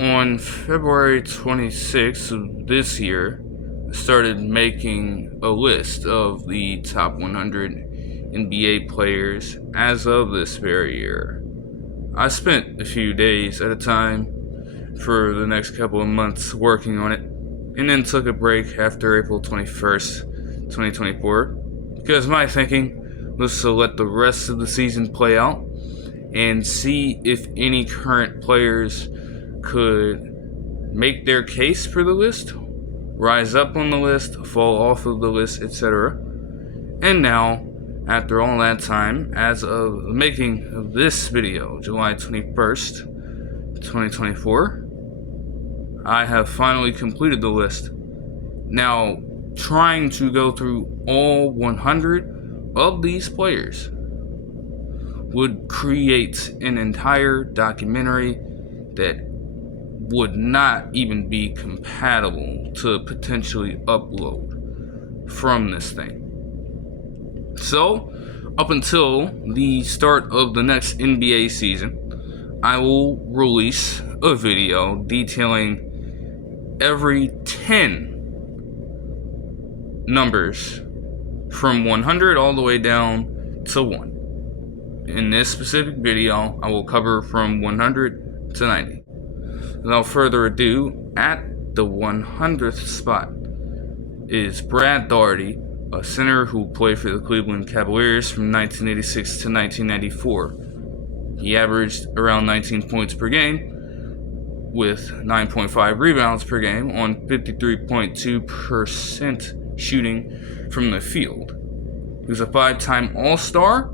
On February 26th of this year, I started making a list of the top 100 NBA players as of this very year. I spent a few days at a time for the next couple of months working on it, and then took a break after April 21st, 2024, because my thinking was to let the rest of the season play out and see if any current players could make their case for the list, rise up on the list, fall off of the list, etc. And now, after all that time, as of the making of this video, July 21st, 2024, I have finally completed the list. Now, trying to go through all 100 of these players would create an entire documentary that would not even be compatible to potentially upload from this thing. So, up until the start of the next NBA season, I will release a video detailing every 10 numbers from 100 all the way down to 1. In this specific video, I will cover from 100 to 90. Without further ado, at the 100th spot is Brad Daugherty, a center who played for the Cleveland Cavaliers from 1986 to 1994. He averaged around 19 points per game with 9.5 rebounds per game on 53.2% shooting from the field. He was a 5-time All-Star,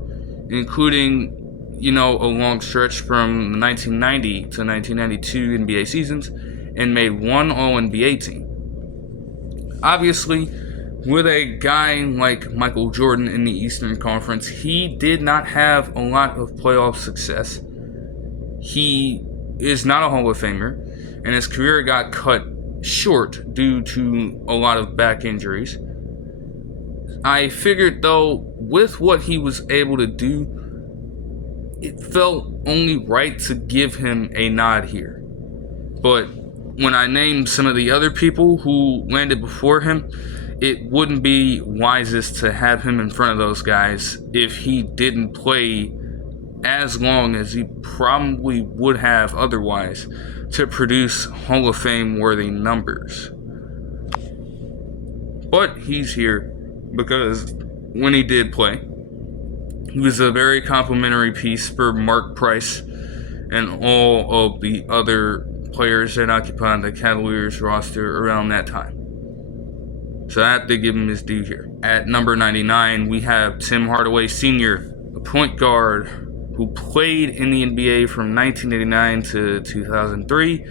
including a long stretch from the 1990 to 1992 NBA seasons, and made one All-NBA team. Obviously, with a guy like Michael Jordan in the Eastern Conference, he did not have a lot of playoff success. He is not a Hall of Famer, and his career got cut short due to a lot of back injuries. I figured, though, with what he was able to do, it felt only right to give him a nod here. But when I named some of the other people who landed before him, it wouldn't be wisest to have him in front of those guys if he didn't play as long as he probably would have otherwise to produce Hall of Fame worthy numbers. But he's here because when he did play, he was a very complimentary piece for Mark Price and all of the other players that occupied the Cavaliers roster around that time. So I have to give him his due here. At number 99, we have Tim Hardaway Sr., a point guard who played in the NBA from 1989 to 2003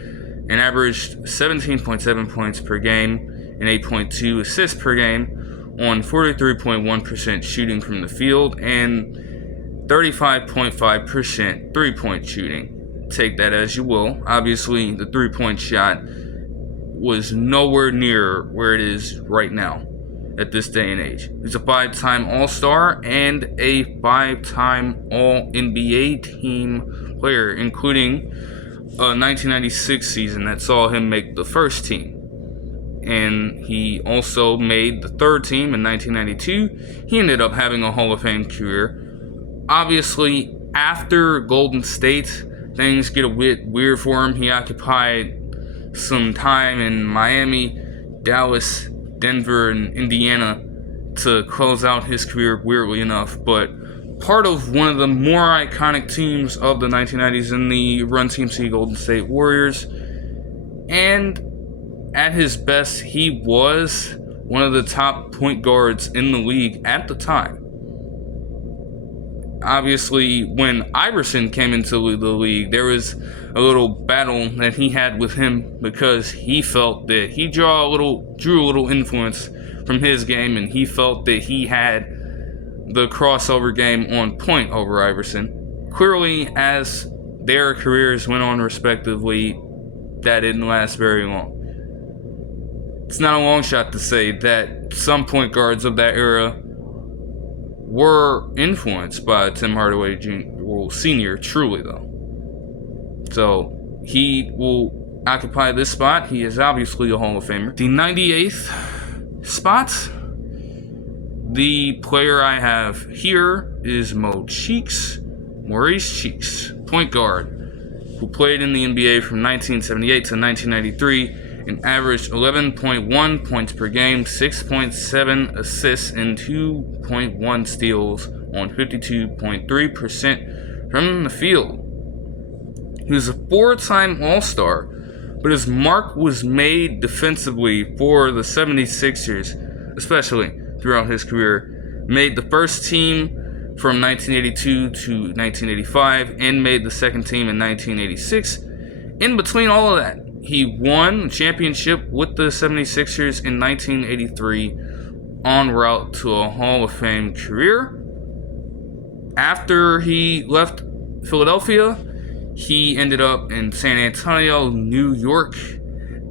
and averaged 17.7 points per game and 8.2 assists per game on 43.1% shooting from the field and 35.5% three-point shooting. Take that as you will. Obviously, the three-point shot was nowhere near where it is right now at this day and age. He's a 5-time All-Star and a 5-time All-NBA team player, including a 1996 season that saw him make the first team. And he also made the third team in 1992. He ended up having a Hall of Fame career. Obviously, after Golden State, things get a bit weird for him. He occupied some time in Miami, Dallas, Denver, and Indiana to close out his career, weirdly enough. But part of one of the more iconic teams of the 1990s in the Run TMC Golden State Warriors. And at his best, he was one of the top point guards in the league at the time. Obviously, when Iverson came into the league, there was a little battle that he had with him because he felt that he drew a little influence from his game, and he felt that he had the crossover game on point over Iverson. Clearly, as their careers went on respectively, that didn't last very long. It's not a long shot to say that some point guards of that era were influenced by Tim Hardaway Sr., truly though. So he will occupy this spot. He is obviously a Hall of Famer. The 98th spot, the player I have here is Maurice Cheeks, point guard, who played in the NBA from 1978 to 1993 and averaged 11.1 points per game, 6.7 assists, and 2.1 steals on 52.3% from the field. He was a 4-time All-Star, but his mark was made defensively for the 76ers, especially throughout his career. Made the first team from 1982 to 1985 and made the second team in 1986. In between all of that, he won a championship with the 76ers in 1983 en route to a Hall of Fame career. After he left Philadelphia, he ended up in San Antonio, New York,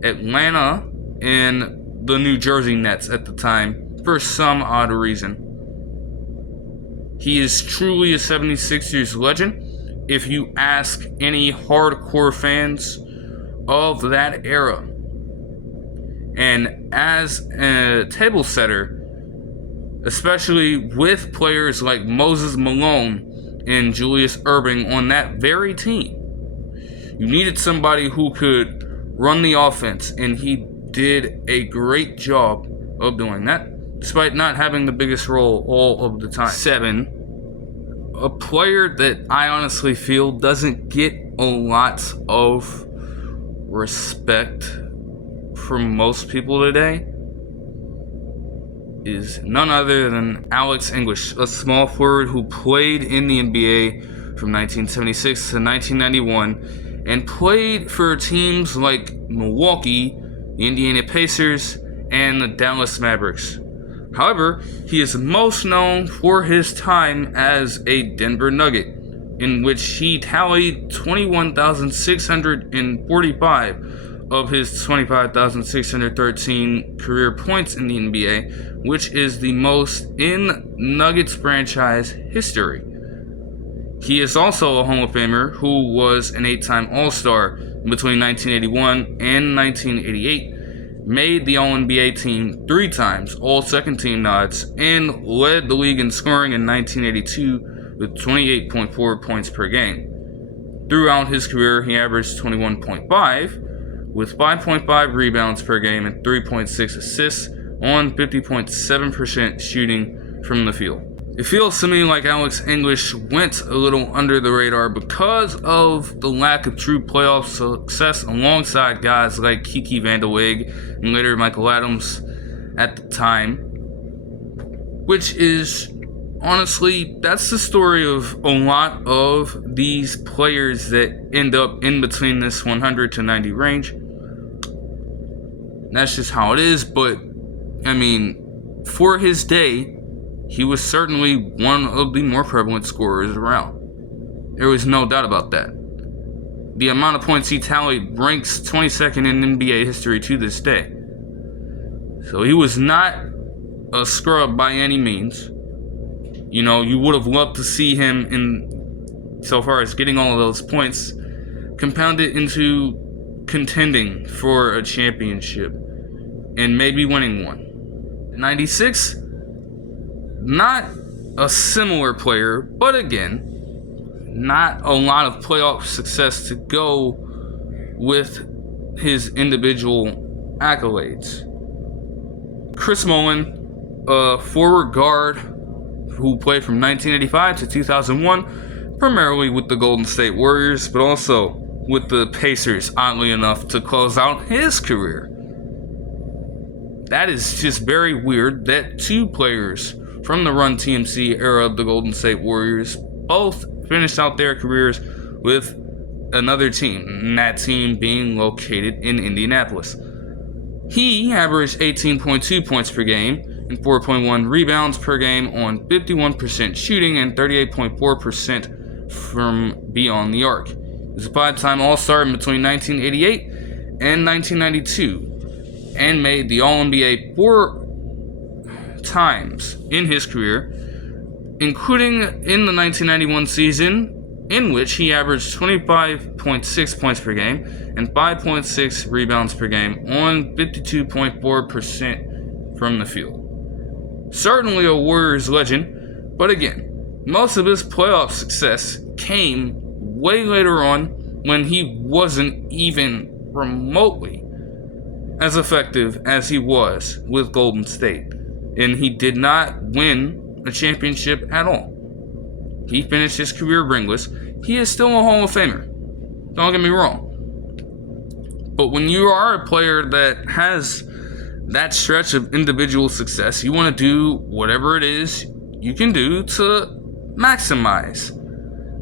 Atlanta, and the New Jersey Nets at the time for some odd reason. He is truly a 76ers legend. If you ask any hardcore fans of that era. And as a table setter, especially with players like Moses Malone and Julius Erving on that very team, you needed somebody who could run the offense, and he did a great job of doing that, despite not having the biggest role all of the time. 7, a player that I honestly feel doesn't get a lot of respect from most people today is none other than Alex English, a small forward who played in the NBA from 1976 to 1991 and played for teams like Milwaukee, the Indiana Pacers, and the Dallas Mavericks. However, he is most known for his time as a Denver Nugget, in which he tallied 21,645 of his 25,613 career points in the NBA, which is the most in Nuggets franchise history. He is also a Hall of Famer who was an 8-time All-Star between 1981 and 1988, made the All-NBA team 3 times, all second-team nods, and led the league in scoring in 1982 with 28.4 points per game. Throughout his career, he averaged 21.5, with 5.5 rebounds per game and 3.6 assists on 50.7% shooting from the field. It feels to me like Alex English went a little under the radar because of the lack of true playoff success alongside guys like Kiki Van de Weghe and later Michael Adams at the time, which is honestly, that's the story of a lot of these players that end up in between this 100 to 90 range. That's just how it is, but I mean, for his day, he was certainly one of the more prevalent scorers around. There was no doubt about that. The amount of points he tallied ranks 22nd in NBA history to this day. So he was not a scrub by any means. You know, you would have loved to see him in, so far as getting all of those points, compounded into contending for a championship and maybe winning one. 96, not a similar player, but again, not a lot of playoff success to go with his individual accolades. Chris Mullin, a forward guard who played from 1985 to 2001, primarily with the Golden State Warriors, but also with the Pacers, oddly enough, to close out his career. That is just very weird that 2 players from the Run TMC era of the Golden State Warriors both finished out their careers with another team, and that team being located in Indianapolis. He averaged 18.2 points per game and 4.1 rebounds per game on 51% shooting and 38.4% from beyond the arc. He was a 5-time All-Star in between 1988 and 1992 and made the All-NBA 4 times in his career, including in the 1991 season in which he averaged 25.6 points per game and 5.6 rebounds per game on 52.4% from the field. Certainly a Warriors legend, but again, most of his playoff success came way later on when he wasn't even remotely as effective as he was with Golden State, and he did not win a championship at all. He finished his career ringless. He is still a Hall of Famer, don't get me wrong, but when you are a player that has that stretch of individual success, you want to do whatever it is you can do to maximize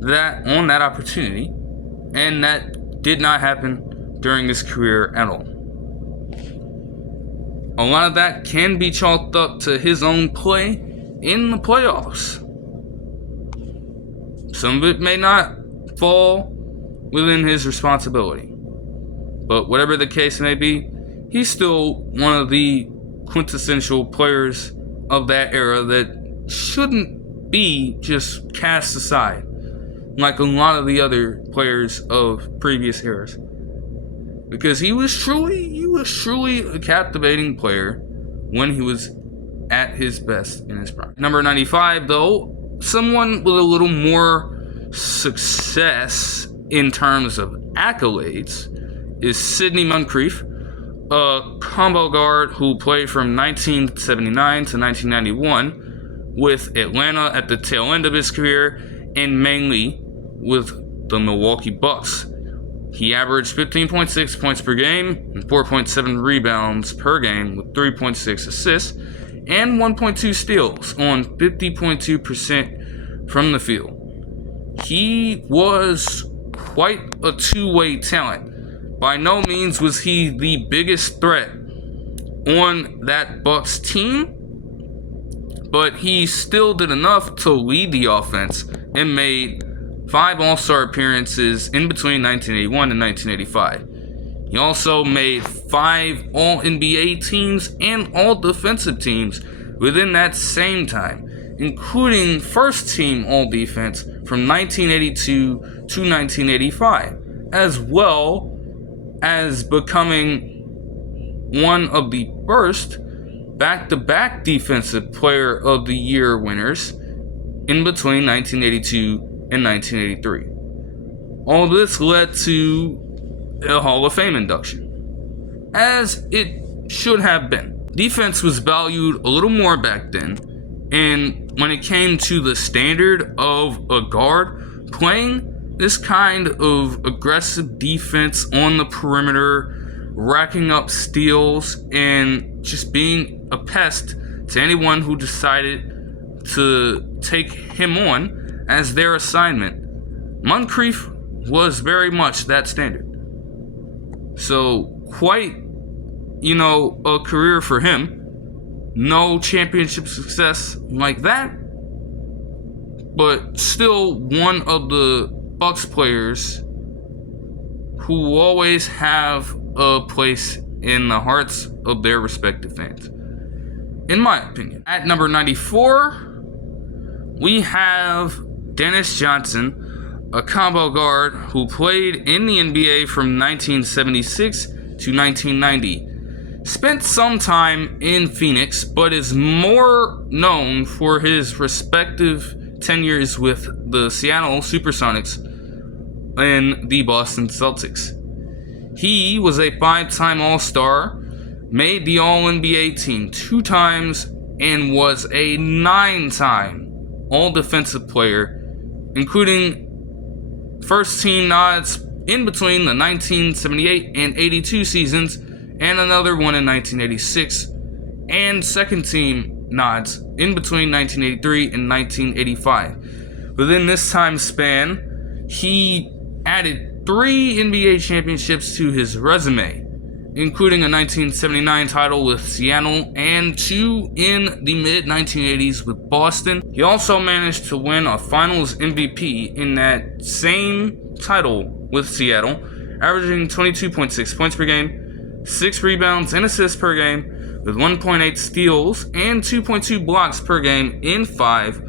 that opportunity, and that did not happen during his career at all. A lot of that can be chalked up to his own play in the playoffs. Some of it may not fall within his responsibility, but whatever the case may be, he's still one of the quintessential players of that era that shouldn't be just cast aside like a lot of the other players of previous eras, because he was truly a captivating player when he was at his best in his prime. Number 95, though, someone with a little more success in terms of accolades, is Sidney Moncrief, a combo guard who played from 1979 to 1991 with Atlanta at the tail end of his career, and mainly with the Milwaukee Bucks. He averaged 15.6 points per game and 4.7 rebounds per game with 3.6 assists and 1.2 steals on 50.2% from the field. He was quite a two-way talent. By no means was he the biggest threat on that Bucks team, but he still did enough to lead the offense and made 5 All-Star appearances in between 1981 and 1985. He also made 5 All-NBA teams and All-Defensive teams within that same time, including first-team All-Defense from 1982 to 1985, as well as becoming one of the first back-to-back Defensive Player of the Year winners in between 1982 and 1983. All this led to a Hall of Fame induction, as it should have been. Defense was valued a little more back then, and when it came to the standard of a guard playing this kind of aggressive defense on the perimeter, racking up steals, and just being a pest to anyone who decided to take him on as their assignment, Moncrief was very much that standard. So quite, a career for him. No championship success like that, but still one of the Bucks players who will always have a place in the hearts of their respective fans, in my opinion. At number 94, we have Dennis Johnson, a combo guard who played in the NBA from 1976 to 1990. Spent some time in Phoenix, but is more known for his respective tenures with the Seattle Supersonics and the Boston Celtics. He was a 5-time All-Star, made the All-NBA team 2 times, and was a 9-time All-Defensive Player, including first-team nods in between the 1978 and 82 seasons, and another one in 1986, and second-team nods in between 1983 and 1985. Within this time span, he added 3 NBA championships to his resume, including a 1979 title with Seattle and 2 in the mid-1980s with Boston. He also managed to win a Finals MVP in that same title with Seattle, averaging 22.6 points per game, 6 rebounds and assists per game, with 1.8 steals and 2.2 blocks per game in 5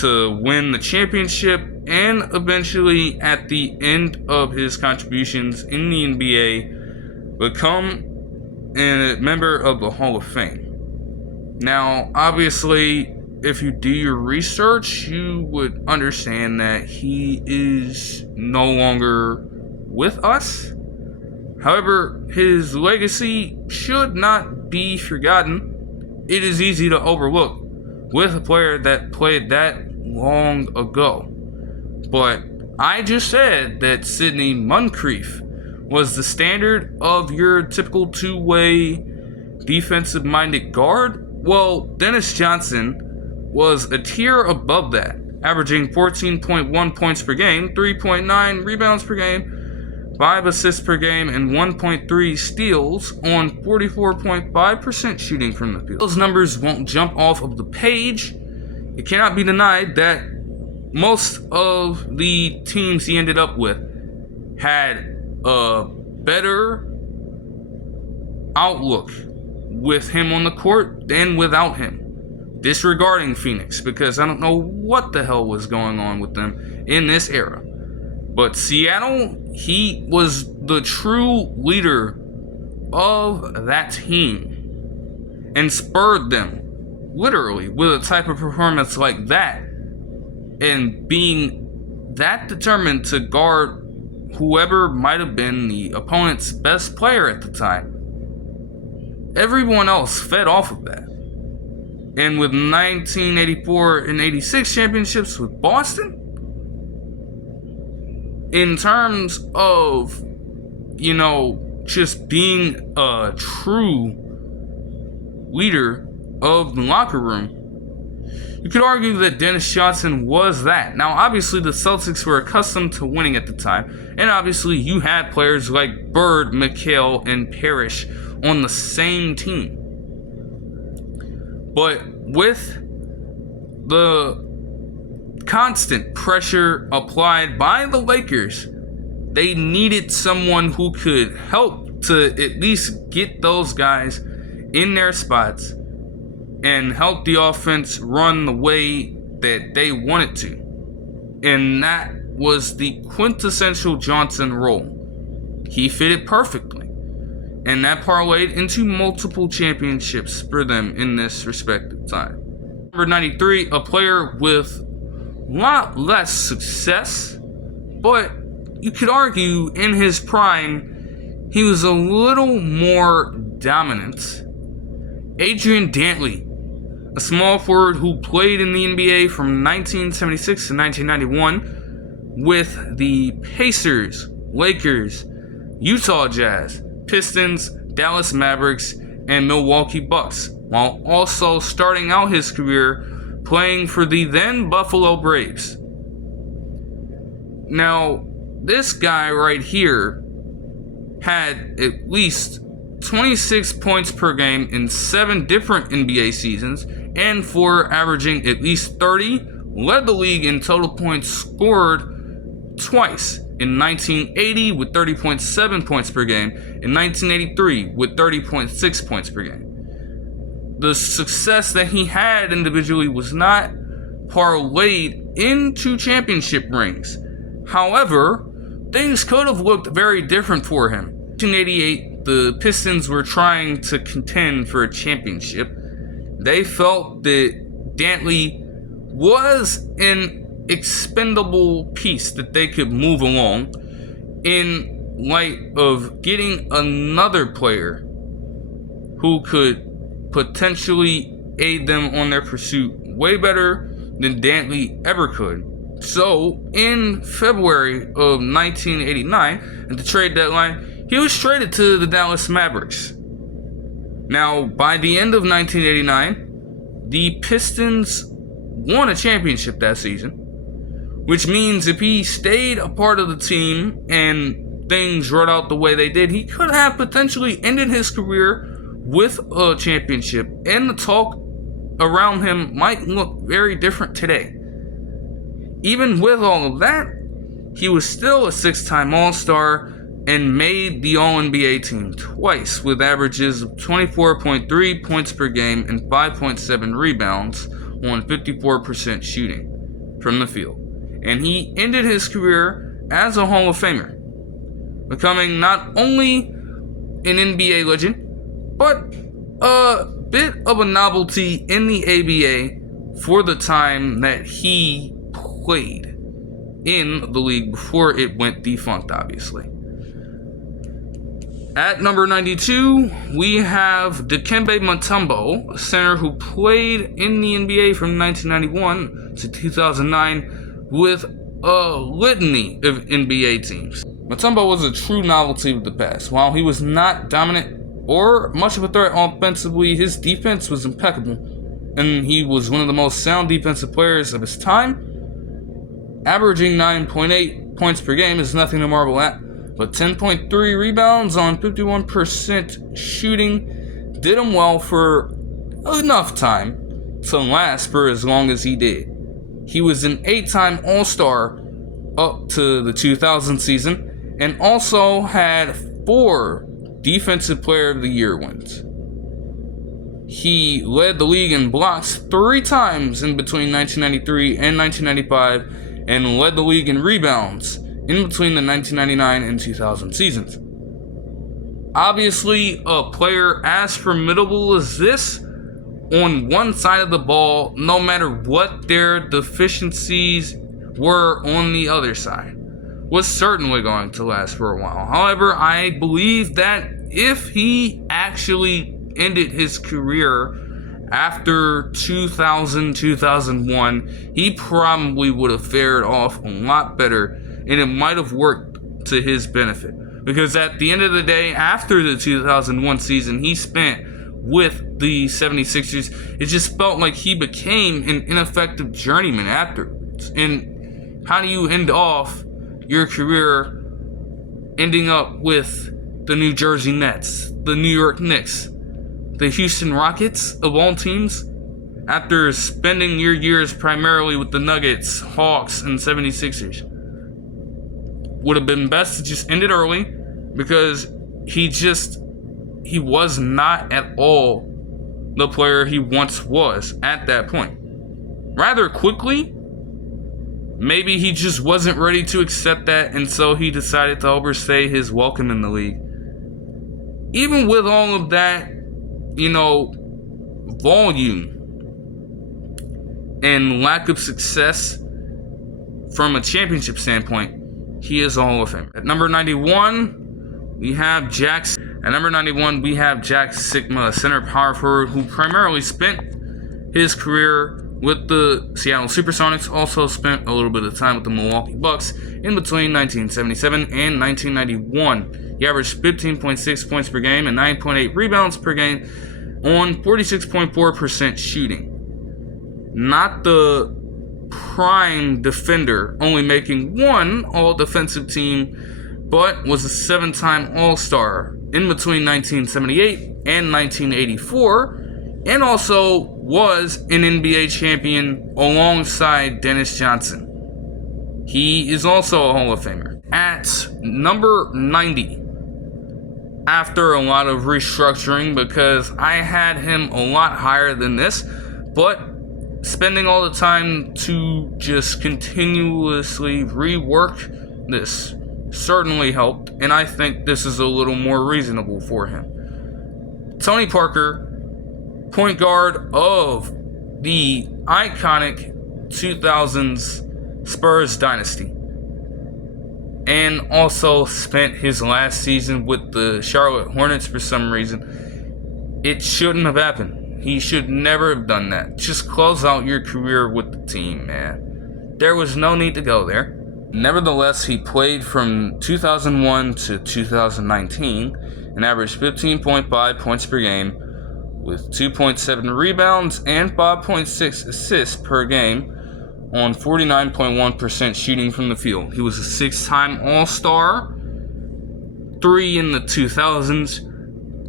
to win the championship and eventually at the end of his contributions in the NBA, become a member of the Hall of Fame. Now, obviously, if you do your research, you would understand that he is no longer with us. However, his legacy should not be forgotten. It is easy to overlook with a player that played that long ago. But I just said that Sidney Moncrief was the standard of your typical two-way defensive-minded guard. Well, Dennis Johnson was a tier above that, averaging 14.1 points per game, 3.9 rebounds per game, 5 assists per game, and 1.3 steals on 44.5% shooting from the field. Those numbers won't jump off of the page. It cannot be denied that most of the teams he ended up with had a better outlook with him on the court than without him. Disregarding Phoenix, because I don't know what the hell was going on with them in this era. But Seattle, he was the true leader of that team and spurred them, literally, with a type of performance like that and being that determined to guard whoever might have been the opponent's best player at the time. Everyone else fed off of that. And with 1984 and 86 championships with Boston, in terms of, just being a true leader of the locker room, you could argue that Dennis Johnson was that. Now, obviously, the Celtics were accustomed to winning at the time, and obviously, you had players like Bird, McHale, and Parrish on the same team. But with the constant pressure applied by the Lakers, they needed someone who could help to at least get those guys in their spots and help the offense run the way that they wanted to. And that was the quintessential Johnson role. He fitted perfectly. And that parlayed into multiple championships for them in this respective time. Number 93, a player with a lot less success, but you could argue in his prime, he was a little more dominant. Adrian Dantley, a small forward who played in the NBA from 1976 to 1991 with the Pacers, Lakers, Utah Jazz, Pistons, Dallas Mavericks, and Milwaukee Bucks, while also starting out his career playing for the then Buffalo Braves. Now, this guy right here had at least 26 points per game in 7 different NBA seasons, and for averaging at least 30, led the league in total points scored twice. In 1980 with 30.7 points per game, in 1983 with 30.6 points per game. The success that he had individually was not parlayed into championship rings. However, things could have looked very different for him. In 1988, the Pistons were trying to contend for a championship. They felt that Dantley was an expendable piece that they could move along in light of getting another player who could potentially aid them on their pursuit way better than Dantley ever could. So, in February of 1989, at the trade deadline, he was traded to the Dallas Mavericks. Now, by the end of 1989, the Pistons won a championship that season, which means if he stayed a part of the team and things rolled out the way they did, he could have potentially ended his career with a championship, and the talk around him might look very different today. Even with all of that, he was still a 6-time All-Star and made the All-NBA team twice with averages of 24.3 points per game and 5.7 rebounds on 54% shooting from the field. and he ended his career as a Hall of Famer, becoming not only an NBA legend, but a bit of a novelty in the ABA for the time that he played in the league before it went defunct, obviously. At number 92, we have Dikembe Mutombo, a center who played in the NBA from 1991 to 2009 with a litany of NBA teams. Mutombo was a true novelty of the past. While he was not dominant or much of a threat offensively, his defense was impeccable, and he was one of the most sound defensive players of his time. Averaging 9.8 points per game is nothing to marvel at, but 10.3 rebounds on 51% shooting did him well for enough time to last for as long as he did. He was an 8-time All-Star up to the 2000 season, and also had 4 Defensive Player of the Year wins. He led the league in blocks 3 times in between 1993 and 1995, and led the league in rebounds in between the 1999 and 2000 seasons. Obviously, a player as formidable as this on one side of the ball, no matter what their deficiencies were on the other side, was certainly going to last for a while. However, I believe that if he actually ended his career after 2000-2001, he probably would have fared off a lot better, and it might have worked to his benefit. Because at the end of the day, after the 2001 season he spent with the 76ers, it just felt like he became an ineffective journeyman afterwards. And how do you end off your career ending up with the New Jersey Nets, the New York Knicks, the Houston Rockets of all teams, after spending your years primarily with the Nuggets, Hawks, and 76ers? Would have been best to just end it early, because he was not at all the player he once was at that point. Rather quickly, maybe he just wasn't ready to accept that, and so he decided to overstay his welcome in the league. Even with all of that, volume and lack of success from a championship standpoint, he is a Hall of Famer. At number 91, we have Jack Sigma, a center power forward who primarily spent his career with the Seattle Supersonics, also spent a little bit of time with the Milwaukee Bucks in between 1977 and 1991. He averaged 15.6 points per game and 9.8 rebounds per game on 46.4% shooting. Not the prime defender, only making 1 all-defensive team, but was a 7-time All-Star in between 1978 and 1984, and also was an NBA champion alongside Dennis Johnson. He is also a Hall of Famer. At number 90, after a lot of restructuring, because I had him a lot higher than this, but spending all the time to just continuously rework this certainly helped, and I think this is a little more reasonable for him. Tony Parker, point guard of the iconic 2000s Spurs dynasty, and also spent his last season with the Charlotte Hornets for some reason. It shouldn't have happened. He should never have done that. Just close out your career with the team, man. There was no need to go there. Nevertheless, he played from 2001 to 2019 and averaged 15.5 points per game with 2.7 rebounds and 5.6 assists per game on 49.1% shooting from the field. He was a 6-time All-Star, 3 in the 2000s,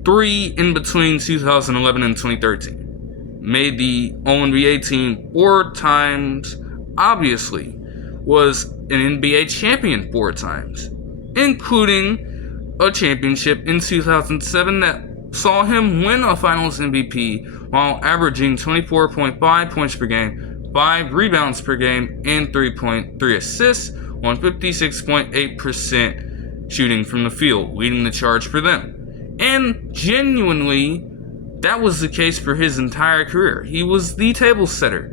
3 in between 2011 and 2013. Made the All-NBA team 4 times, obviously was an NBA champion 4 times, including a championship in 2007 that saw him win a Finals MVP while averaging 24.5 points per game, 3.5 rebounds per game and 3.3 assists on 56.8% shooting from the field, leading the charge for them. And genuinely, that was the case for his entire career. He was the table setter.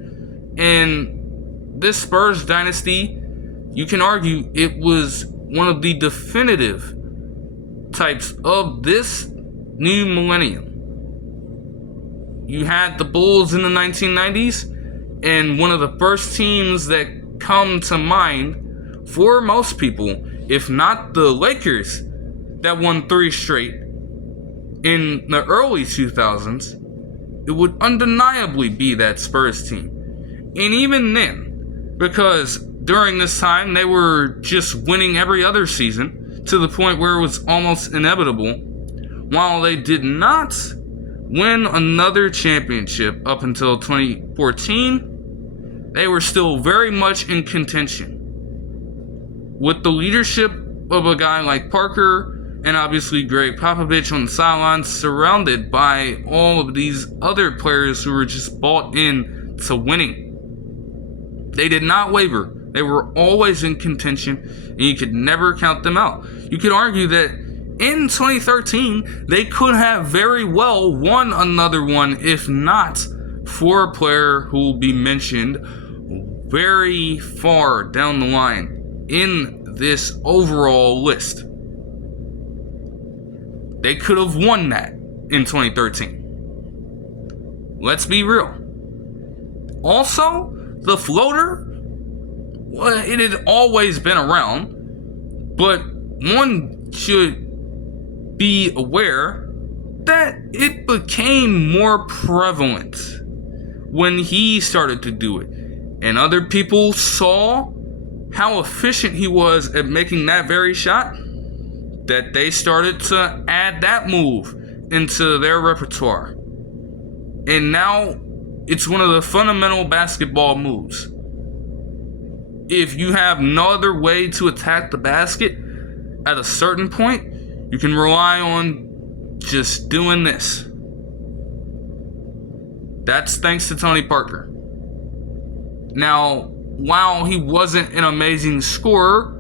And this Spurs dynasty, you can argue it was one of the definitive types of this new millennium. You had the Bulls in the 1990s, and one of the first teams that come to mind for most people, if not the Lakers, that won 3 straight in the early 2000s, it would undeniably be that Spurs team. And even then, because during this time they were just winning every other season to the point where it was almost inevitable, while they did not win another championship up until 2014, they were still very much in contention. With the leadership of a guy like Parker and obviously Greg Popovich on the sidelines, surrounded by all of these other players who were just bought in to winning. They did not waver. They were always in contention, and you could never count them out. You could argue that in 2013, they could have very well won another one, if not for a player who will be mentioned very far down the line in this overall list. They could have won that in 2013. Let's be real. Also, the floater, well, it had always been around, but one should be aware that it became more prevalent when he started to do it. And other people saw how efficient he was at making that very shot, that they started to add that move into their repertoire. And now it's one of the fundamental basketball moves. If you have no other way to attack the basket at a certain point, you can rely on just doing this. That's thanks to Tony Parker. Now, while he wasn't an amazing scorer,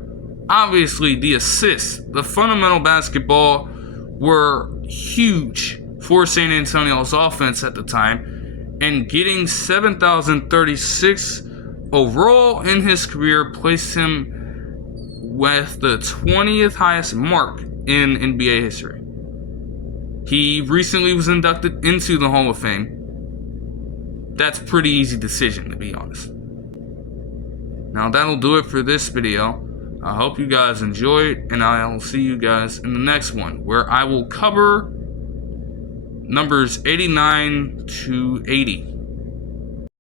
obviously the assists, the fundamental basketball, were huge for San Antonio's offense at the time, and getting 7,036 overall in his career placed him with the 20th highest mark in NBA history. He recently was inducted into the Hall of Fame. That's a pretty easy decision, to be honest. Now that'll do it for this video. I hope you guys enjoyed, and I will see you guys in the next one, where I will cover numbers 89 to 80.